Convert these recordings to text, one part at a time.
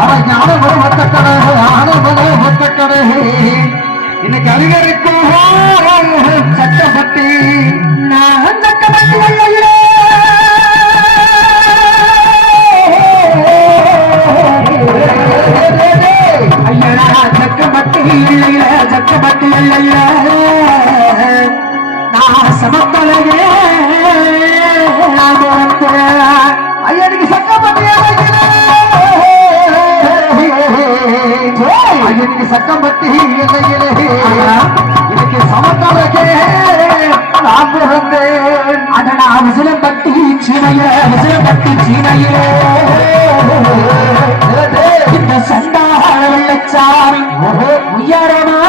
அவன் ஞானமலை ஒத்தக்கடை ஆனமலை ஒத்தக்கடை இன்னைக்கு அதிகரிக்கும் சட்டப்பட்டி நான் சட்டப்பட்டி வெள்ளையிலே ஐயனா இல்லையில இல்லையில நான் சமத்தலையே ஐயனுக்கு சட்டப்பட்டி இல்லையிலே இன்னைக்கு சமத்தலகே நான் பிறந்தேன் அதனா விசிலம்பட்டி சீமையில விசிலம்பட்டி சீமையிலே இந்த சண்டாள வெள்ளச்சாமி உயரமா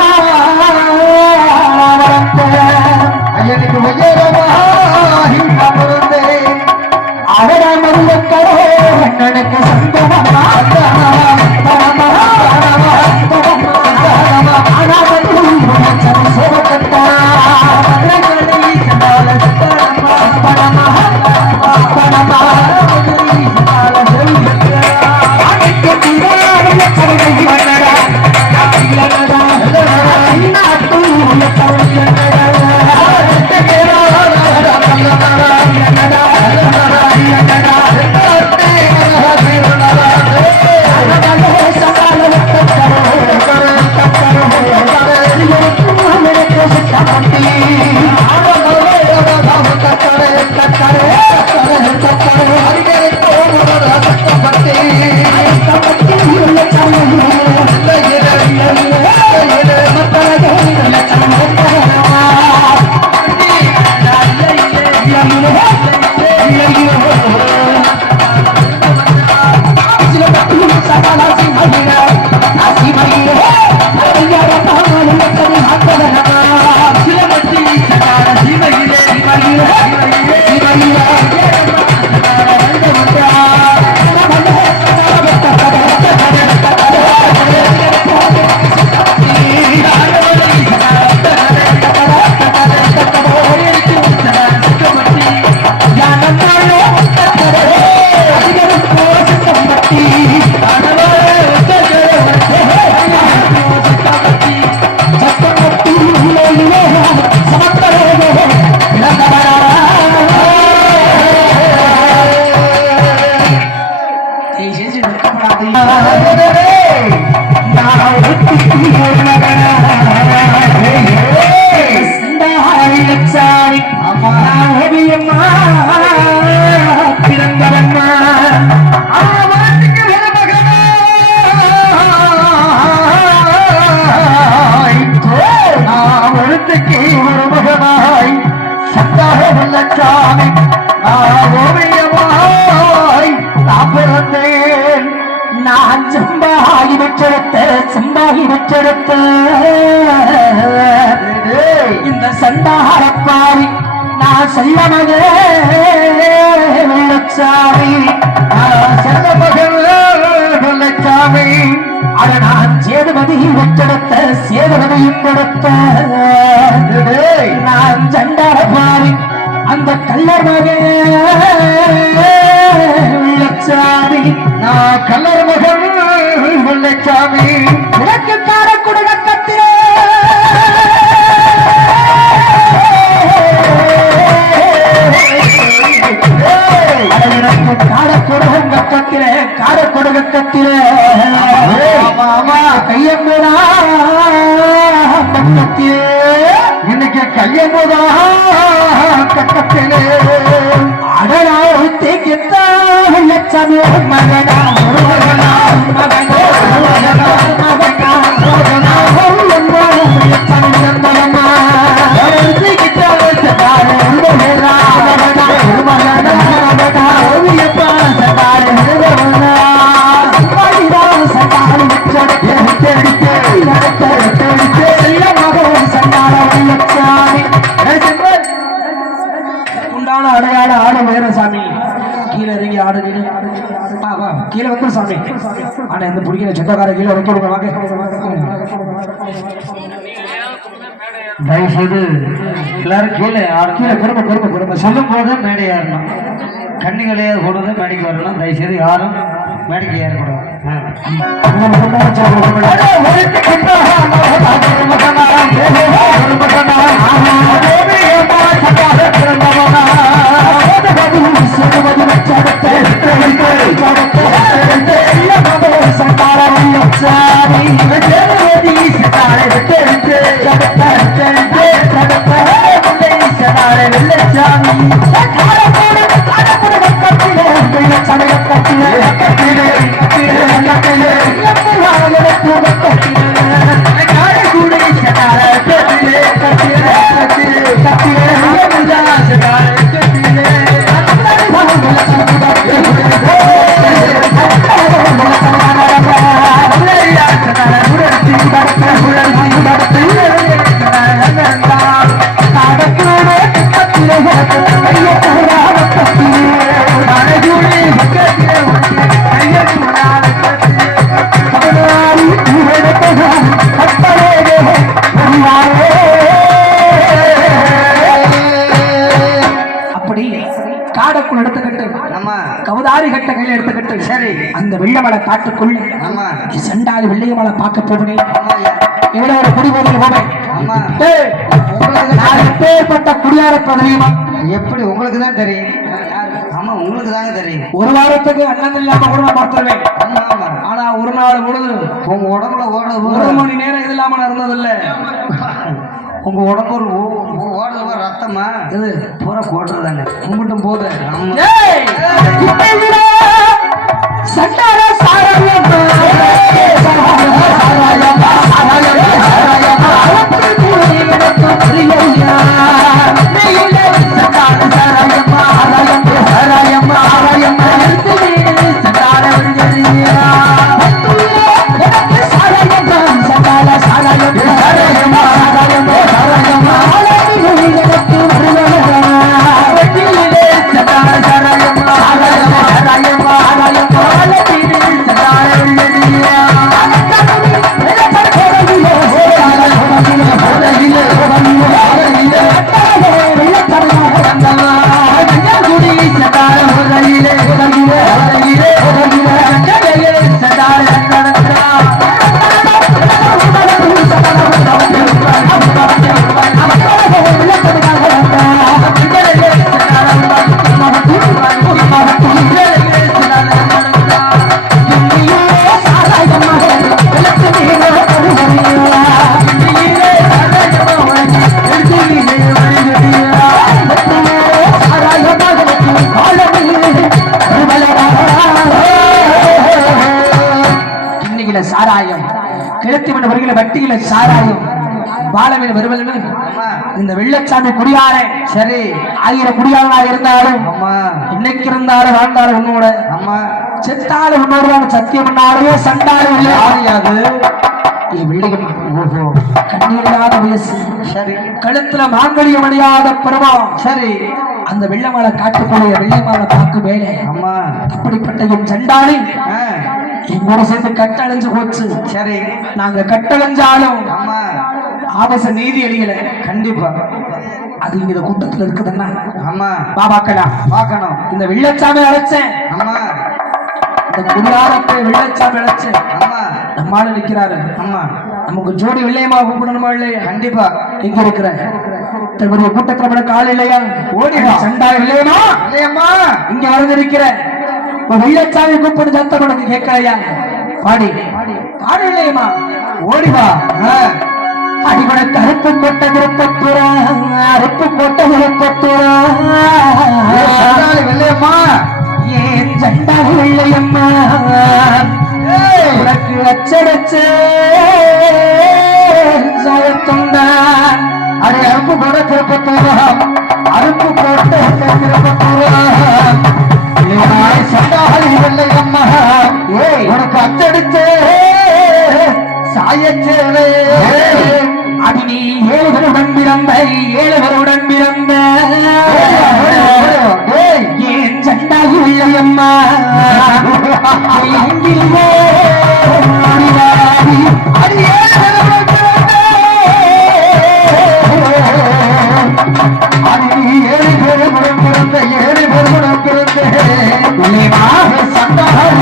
சேதுபதியும் கொடுத்த நான் சண்டாரப்பாரி அந்த கல்லர் மகே வெள்ளச்சாமி நான் கல்லர் மகள் வெள்ளச்சாமி உனக்கு எனக்கு கார குடும்பத்திலே கார குடும்பத்திலே ஆமா ஆமா கையம்புடா பக்கத்திலே இன்னைக்கு கையமுதா கட்டத்திலே அடடா தேக்கித்த லட்சமே மகனா எல்லாரும் கீழே ஆறு கீழே பொறுமை பொறுமை பொறுமை. சொல்லும் போது மேடை ஏறணும். கண்ணிகளே போடுறது மேடைக்கு வரணும். தயவுசெய்து யாரும் மேடைக்கு ஏறக்கூடாது. சாரி வெள்ளமலை காட்டுக்குள் ஆமா. சண்டாளி வெள்ளையமலை பார்க்க ஆமாய்யா. எவ்வளவு ஒரு குடி போதில் போவேன் நான் எப்பேற்பட்ட குடியார தெரியுமா எப்படி உங்களுக்கு தான் தெரியும்? ஆமா உங்களுக்கு தாங்க தெரியும். ஒரு வாரத்துக்கு அண்ணன் இல்லாம கூட நான் பார்த்துருவேன். ஆனா ஒரு நாள் பொழுது உங்க உடம்புல ஓடுறது ஒரு மணி நேரம் இது இல்லாம நான் இருந்ததில்ல உங்க உடம்பு ஒரு ஓ- ஓ- ஓடுறது பூரா ரத்தமா. இது பூரா தானே கும்பிட்டும் போது. சட்டார இதை விட சண்டாள பாலமீன் வருவல்னு இந்த வெள்ளச்சாமி குடியாரன் சரி ஆயிரம் குடியாரனாக இருந்தாலும் இன்னைக்கு இருந்தாலும் வாழ்ந்தாலும் உன்னோட ஆமா. செத்தாலும் உன்னோட தான் சத்தியம் பண்ணாலே சண்டாலும் இல்லை. கண்ணீரில்லாத வயசு. சரி. கழுத்துல மாங்கல்யம் அணியாத பருவம் சரி. அந்த வெள்ளமாலை காட்டுக்குள்ள வெள்ளமாலை பார்க்க வேலை. ஆமா. அப்படிப்பட்ட என் சண்டாளி என்னோட சேர்ந்து கட்டழிஞ்சு போச்சு. சரி. நாங்க கட்டழிஞ்சாலும் ஆமா. ஆபச நீதி அழியல கண்டிப்பா. அது இங்க இந்த கூட்டத்துல இருக்குதுன்னா ஆமா. பாபாக்கலாம் பார்க்கணும். இந்த வெள்ளச்சாமி அழைச்சேன். ஆமா. இந்த குடியாரத்தை வெள்ளச்சாமி அழைச்சேன். ஆமா. நம்மால நிக்கிறாரு. ஆமா. நமக்கு ஜோடி வெள்ளையமா கூப்பிடணுமா இல்லையா? கண்டிப்பா. எங்க இருக்கிற? தன்னுடைய கூட்டத்துல விட கால் இல்லையா? ஓடி வா. சண்டா இல்லையமா இல்லையம்மா. இங்க நிக்கிற. இப்ப வெள்ளச்சாமி கூப்பிட்டு சத்தம் உனக்கு கேட்கலையா? பாடி. பாடு. இல்லையம்மா. ஓடி வா ஆ, அடிபட கருப்பு கொட்ட விருப்பத்துறா சண்டாளி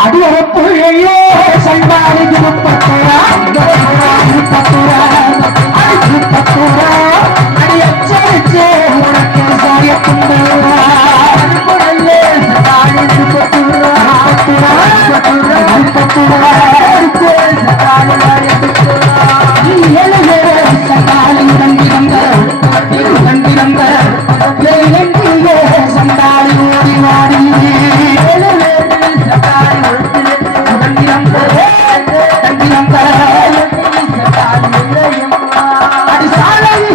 அடி சண்டாளி வா பத்துரா நந்தவனம் அடி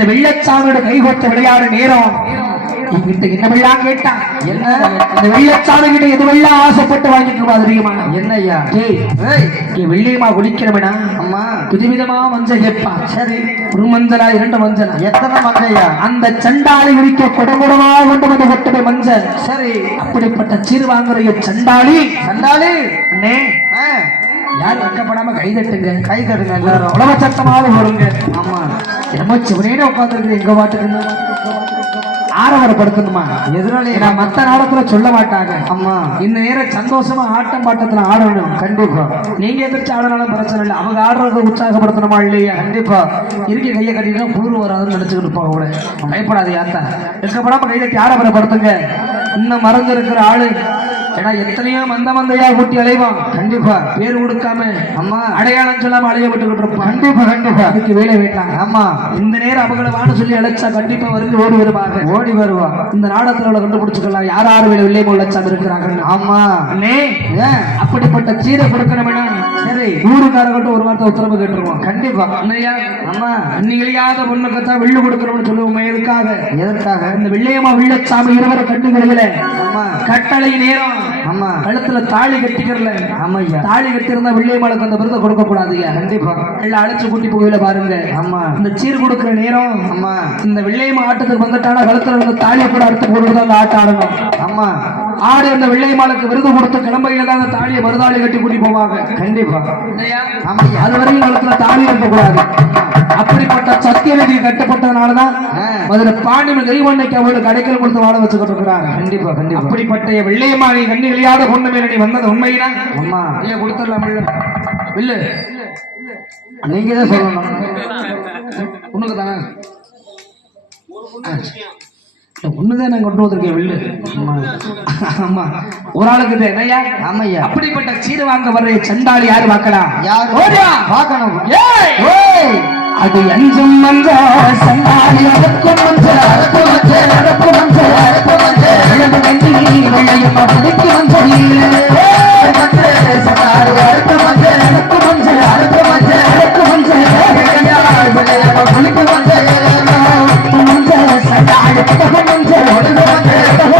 இந்த வெள்ளச்சாமியோட கைகோத்த விளையாடு நேரம். என்கிட்ட என்ன வெள்ளா கேட்டா? என்ன? இந்த வெள்ளச்சாமி கிட்ட எது வெள்ளா ஆசைப்பட்டு வாங்கிட்டு இருப்பா தெரியுமா? என்ன ஐயா ஏய். வெள்ளையமா குளிக்கிறவனா அம்மா. புதுவிதமா மஞ்சள் கேட்பா. சரி. ஒரு மஞ்சளா இரண்டு மஞ்சளா? எத்தனை மங்கையா அந்த சண்டாளி விரிக்க குடகுடமா கொண்டு வந்து கொட்டமை மஞ்சள். சரி. அப்படிப்பட்ட சீர் வாங்குறைய சண்டாளி. சண்டாளி? அண்ணே. யாரும் வெக்கப்படாம கை தட்டுங்க? கை தட்டுங்க எல்லாரும். உலக சட்டமாக வருங்க ஆமா. என்னமோ சிவனேன உட்காந்துருக்கு எங்க பாட்டுக்கு? ஆரவரப்படுத்தணுமா? எதிராளி ஏன்னா மத்த நாடத்துல சொல்ல மாட்டாங்க. அம்மா இந்த நேரம் சந்தோஷமா ஆட்டம் பாட்டத்துல ஆடணும். கண்டிப்பா. நீங்க எதிர்த்து ஆடினாலும் பிரச்சனை இல்லை. அவங்க ஆடுறத உற்சாகப்படுத்தணுமா இல்லையா? கண்டிப்பா. இருக்க கையை கட்டினா குளிர் வராதுன்னு நினைச்சுக்கிட்டு இருப்பாங்க கூட பயப்படாது யாத்தா. இருக்கப்படாம கை தட்டி ஆரவரப்படுத்துங்க இன்னும் மறந்து இருக்கிற ஆளு. ஏன்னா எத்தனையோ மந்த மந்தையா கூட்டி அலைவான். கண்டிப்பா. பேர் கொடுக்காம அம்மா. அடையாளம் சொல்லாம அலைய விட்டுக்கிட்டு இருப்பான் கண்டிப்பா கண்டிப்பா. அதுக்கு வேலை வேண்டாம். ஆமா இந்த நேரம் வான்னு சொல்லி அழைச்சா கண்டிப்பா வந்து ஓடி வருவாங்க. ஓடி வருவா. இந்த நாடகத்துல உள்ள கண்டுபிடிச்சுக்கலாம். யார் யார் வேலை வெள்ளை முள்ளச்சாமி இருக்கிறாங்கன்னு ஆமா அப்படிப்பட்ட சீரை கொடுக்கணும்னா சரி ஊருக்காரங்கிட்ட ஒரு வார்த்தை உத்தரவு கேட்டுருவோம். கண்டிப்பா. இல்லையா அம்மா அன்னிகளையாத பொண்ணுக்கத்தான் வெள்ளு கொடுக்கணும்னு சொல்லுவோம் எதுக்காக? எதற்காக? இந்த வெள்ளையம்மா வெள்ளச்சாமி இருவர கட்டுகளில அம்மா. கட்டளை நேரம். ஆமா கழுத்துல தாலி கட்டிக்கிறல. ஆமையா தாலி கட்டியிருந்தா வெள்ளையம்மாளுக்கு அந்த விருதை கொடுக்க கூடாதுயா கண்டிப்பா. எல்லாம் அழைச்சு கூட்டி போகல பாருங்க. ஆமா இந்த சீர் கொடுக்கிற நேரம் அம்மா. இந்த வெள்ளையம்மா ஆட்டத்துக்கு வந்துட்டானா கழுத்துல இருந்த தாலியை கூட அறுத்து போட்டுட்டு அந்த ஆட்டம் ஆடணும். அம்மா. ஆடி அந்த வெள்ளையம்மாளுக்கு விருது கொடுத்து கிளம்பையில தான் அந்த தாலியை மறுதாலி கட்டி கூட்டி போவாங்க. கண்டிப்பா. இல்லையா? அது வரையும் கழுத்துல தாலி இருக்கக்கூடாது அப்படிப்பட்ட சத்தியநதி கட்டப்பட்டதுனாலதான். மதுரை பாண்டிமன் தெய்வண்ணைக்கு அவளுக்கு அடைக்கல் கொடுத்து வாழ வச்சுக்கிட்டு இருக்கிறாங்க. கண்டிப்பா கண்டிப்பா. அப்படிப்பட்ட வெள்ளையம்மா நீ கண்ணி வெளியாத பொண்ணு மேல நீ வந்தது உண்மையினா? அம்மா. ஐயா கொடுத்துடலாம் இல்ல நீங்க தான் சொல்லணும். உனக்கு தானே ஒண்ணுதான் நான் கொண்டு வந்திருக்கேன் வில்லு. ஆமா ஒரு ஆளுக்கு இது என்னய்யா? ஆமையா. அப்படிப்பட்ட சீடு வாங்க வர்ற சண்டாளி யாரு வாக்கடா யாரு? பார்க்கணும். அது அஞ்சும் மஞ்ச சண்டாளி அடக்கும் மஞ்ச வெள்ளையும் மஞ்சள். சண்டாளி மஞ்சள். சண்டாளி ஒடுகு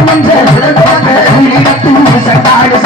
மஞ்ச பதகு மஞ்ச ஒடுகு மஞ்ச சண்டாளி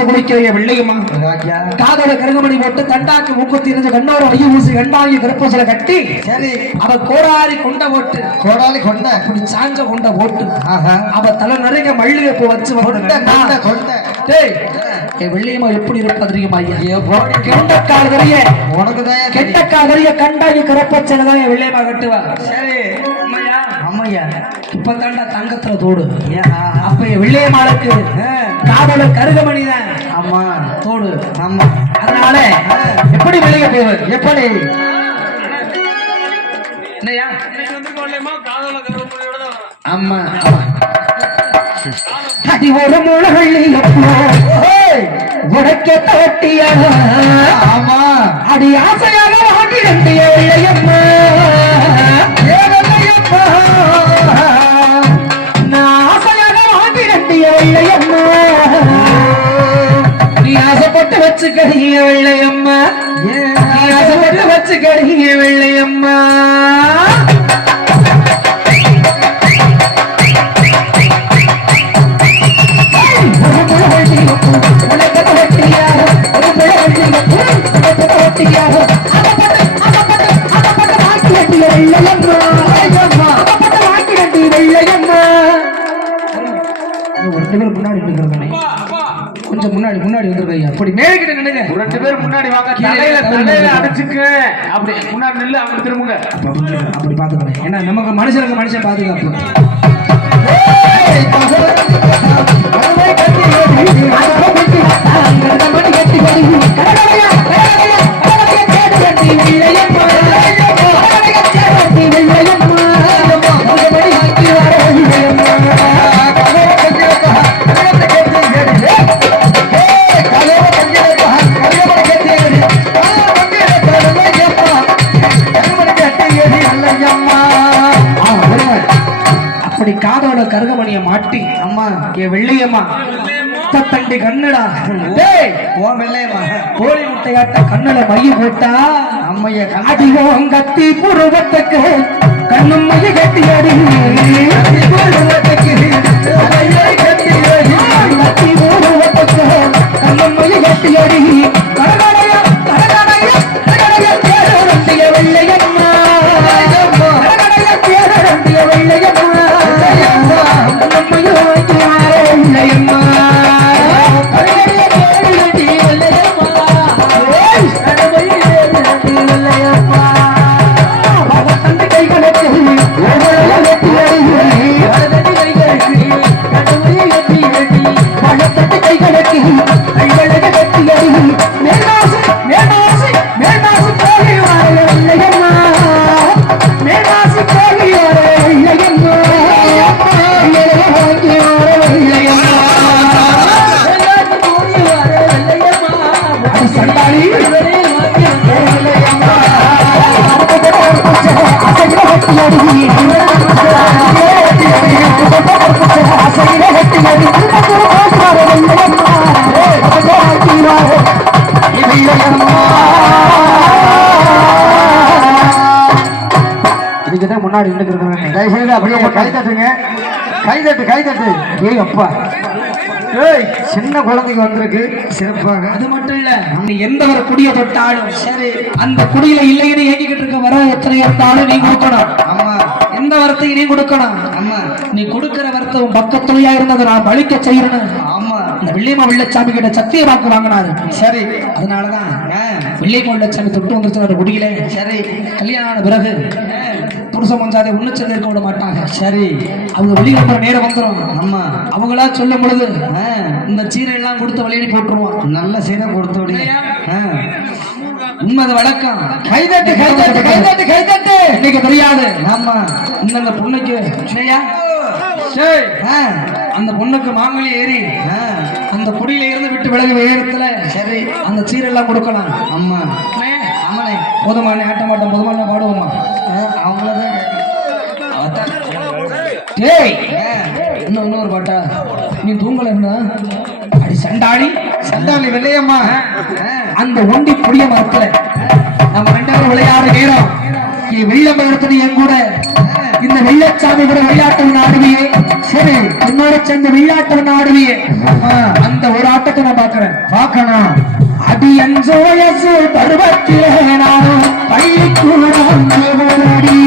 நச்சு குடிக்கிற வெள்ளையம்மா காதோட கருகமணி போட்டு தண்டாக்கு மூக்குத்தி இருந்து கண்ணோர மைய ஊசி கண்டாங்கி கருப்பூசல கட்டி சரி. அவ கோடாரி கொண்ட போட்டு கோடாலி கொண்ட? இப்படி சாஞ்ச கொண்ட போட்டு ஆஹா. அவ தலை நிறைய மல்லிகை பூ வச்சு கொண்ட கொண்ட டேய் வெள்ளியம்மா எப்படி இருப்பா தெரியுமா ஐயா? ஐயோ, போடி. கெண்டக்கால் கரிய உனக்கு தான் கெண்டக்கால் கரிய கண்டாங்கி கருப்பச்சனை தான் வெள்ளியம்மா கட்டுவா. சரி. அம்மையா இப்ப தாண்டா தங்கத்துல தோடு. அப்ப என் வெள்ளியம்மாளுக்கு காதோட கருகமணி தான் ஆமா தோடு. ஆமா. அதனால எப்படி வெளியே போவது எப்படி? என்னையா? ஆமா. அடி ஒரு முழவள்ளி உடைக்க தோட்டியா? ஆமா. அடி ஆசையாக வாங்கி ரெண்டு வெள்ளையம்மா அப்படி முன்னாடி நில்லு அவங்க திரும்புங்க. அப்படி அப்படி பாத்துக்கிறேன் ஏன்னா நமக்கு மனுஷனுக்கு மனுஷன் பாதுகாப்பு. அம்மா என் தண்டி கண்ணுடா. டேய் ஓ வெள்ளையம்மா. கோழி முட்டையாட்ட கண்ணுல மைய போட்டா அம்மைய கண்ண அடிவோம் கத்தி புருவத்துக்கு கண்ணும் மைய கட்டி அடி கத்தி புருவத்துக்கு கண்ணும் மைய கட்டி அடி முன்னாடி நின்றுக்கிறேன் தயவு செய்து அப்படியே கை தட்டுங்க. கை தட்டு கை தட்டு. ஏய் அப்பா. சின்ன குழந்தைக்கு வந்திருக்கு. சிறப்பாக. அது மட்டும் இல்ல நீ எந்த ஒரு குடியை தொட்டாலும் சரி அந்த குடியில இல்லைன்னு ஏங்கிக்கிட்டு இருக்க வர எத்தனை இருந்தாலும் நீ கொடுக்கணும். ஆமா எந்த வரத்தையும் நீ கொடுக்கணும். ஆமா நீ கொடுக்கிற வரத்தை உன் பக்கத்துலயா இருந்ததை நான் பலிக்க செய்யணும். ஆமா. இந்த வெள்ளியம்மா வெள்ளச்சாமி கிட்ட சத்திய வாக்கு வாங்கினாரு. சரி. அதனாலதான் வெள்ளியம்மா வெள்ளச்சாமி தொட்டு வந்துருச்சு குடியில. சரி. கல்யாணம் ஆன பிறகு புருஷ மஞ்சாதை உன்னிச்சதை இருக்க விட மாட்டாங்க. சரி அவங்க வெளியில போற நேரம் வந்துடும் ஆமா அவங்களா சொல்லும் பொழுது இந்த சீரை எல்லாம் கொடுத்து வெளியே போட்டுருவான் நல்ல சீரை கொடுத்து ஆ. உண்மை வழக்கம் கை தட்டு கை தட்டு கை தட்டு கை தட்டு இன்னைக்கு தெரியாது. ஆமா இந்த பொண்ணுக்கு இல்லையா? சரி. அந்த பொண்ணுக்கு மாங்கலி ஏறி அந்த குடியில இருந்து விட்டு விலகு வேகத்துல சரி அந்த சீரெல்லாம் கொடுக்கலாம். ஆமாண்ணே போதுமான ஆட்ட மாட்டோம் போதுமான ஆ, இன்னும் இன்னொரு பாட்டா? நீ தூங்கல என்ன? அடி சண்டாடி சண்டாளி வெள்ளையம்மா. அந்த ஒண்டி புளிய மரத்துல நம்ம ரெண்டு பேரும் விளையாட நேரம் நீ வெள்ளம் எடுத்தது என் கூட. இந்த வெள்ளச்சாமி கூட விளையாட்டு ஆடுவியே. சரி என்னோட சேர்ந்து விளையாட்டு ஆடுவியே. அந்த ஒரு ஆட்டத்தை நான் பாக்குறேன் பார்க்கணும் அடி அஞ்சு வயசு பருவத்திலே நானும் பள்ளிக்கூடம் போனடி.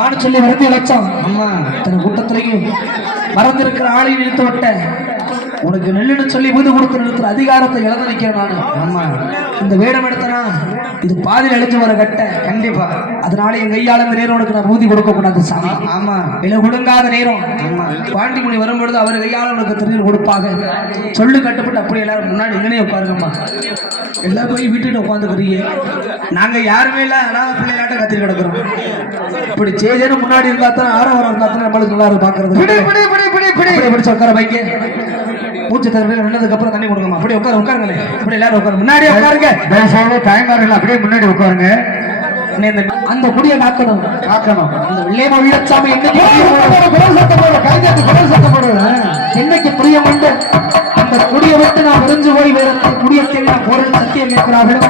வாட சொல்லி வருத்தி வச்சோம் ஆமா இத்தனை கூட்டத்திலையும் மறந்திருக்கிற ஆளையும் நிறுத்த விட்ட. உனக்கு நெல்லுன்னு சொல்லி வீடு கொடுத்து நிறுத்துற அதிகாரத்தை இழந்து நிக்கிறேன் நானு. ஆமா இந்த வேடம் எடுத்தனா இது பாதியில் அழிஞ்சு வர கட்ட. கண்டிப்பா. அதனால என் கையால இந்த நேரம் உனக்கு நான் ஊதி கொடுக்க கூடாது சாமி. ஆமா. விலை கொடுங்காத நேரம். பாண்டிமுனி வரும்பொழுது அவர் கையால உனக்கு திருநீர் கொடுப்பாங்க. சொல்லு கட்டுப்பட்டு அப்படியே எல்லாரும் முன்னாடி எங்கனே உட்காருங்கம்மா. எல்லாரும் போய் வீட்டுட்டு உட்காந்துக்கிறீங்க. நாங்க யாருமே இல்ல அனாத பிள்ளைகளாட்ட கத்திரி கிடக்குறோம். இப்படி சேஜன்னு முன்னாடி இருந்தா தான் ஆரவாரம் இருந்தா தான் நம்மளுக்கு நல்லா பாக்குறது பிடி பிடி பிடி பிடி பிடி. அப்படியே பிடிச்சு உட்கார வைங்க. மூச்சு தர நின்னதுக்கு அப்புறம் தண்ணி கொடுங்கம்மா. அப்படியே உட்கார உட்காருங்களே. அப்படி எல்லாரும் உட்காரு. முன்னாடியே உட்காருங்க. அப்படியே முன்னாடி உட்காருங்க. அந்த குடியை காக்கணும். காக்கணும். அந்த வெள்ளையம்மா வீரசாமி என்னைக்கு குரல் சத்தம் போடு கைதட்டு குரல் சத்தம் போடு. என்னைக்கு உண்டு. அந்த குடியை விட்டு நான் விரிஞ்சு போய் வேற குடியத்தை நான் பொருள் சத்தியம் கேட்கிறார்களோ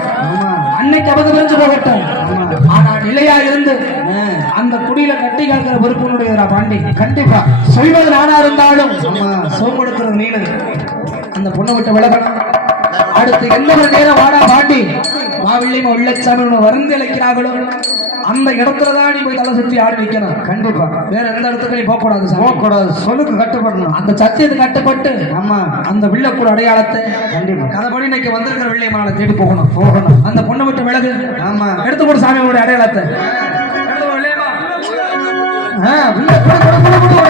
அன்னைக்கு அவங்க விரிஞ்சு போகட்டும். ஆனா நிலையா இருந்து அந்த குடியில கட்டி காக்கிற பொறுப்பினுடைய பாண்டி. கண்டிப்பா. சொல்வது நானா இருந்தாலும் சோம் கொடுக்கிறது நீனு அந்த பொண்ணை விட்டு விலகணும். அடுத்து எந்த ஒரு நேரம் வாடா பாண்டி? மாவிள்ளையும் உள்ளச்சாமி வருந்து இழைக்கிறார்களோ? அந்த இடத்துல தான் நீ போய் தலை சுற்றி ஆடி வைக்கணும் கண்டிப்பா. வேற எந்த இடத்துக்கு நீ போக கூடாது சொல்லுக்கு கட்டுப்படணும். அந்த சத்தியத்தை கட்டுப்பட்டு ஆமா. அந்த பிள்ளை கூட அடையாளத்தை கண்டிப்பா. அதபடி இன்னைக்கு வந்திருக்கிற வெள்ளையமான தேடி போகணும். போகணும். அந்த பொண்ணு மட்டும் விலகு. ஆமா. எடுத்து போட சாமியோட அடையாளத்தை. ஆ. பிள்ளை கூட கூட கூட கூட.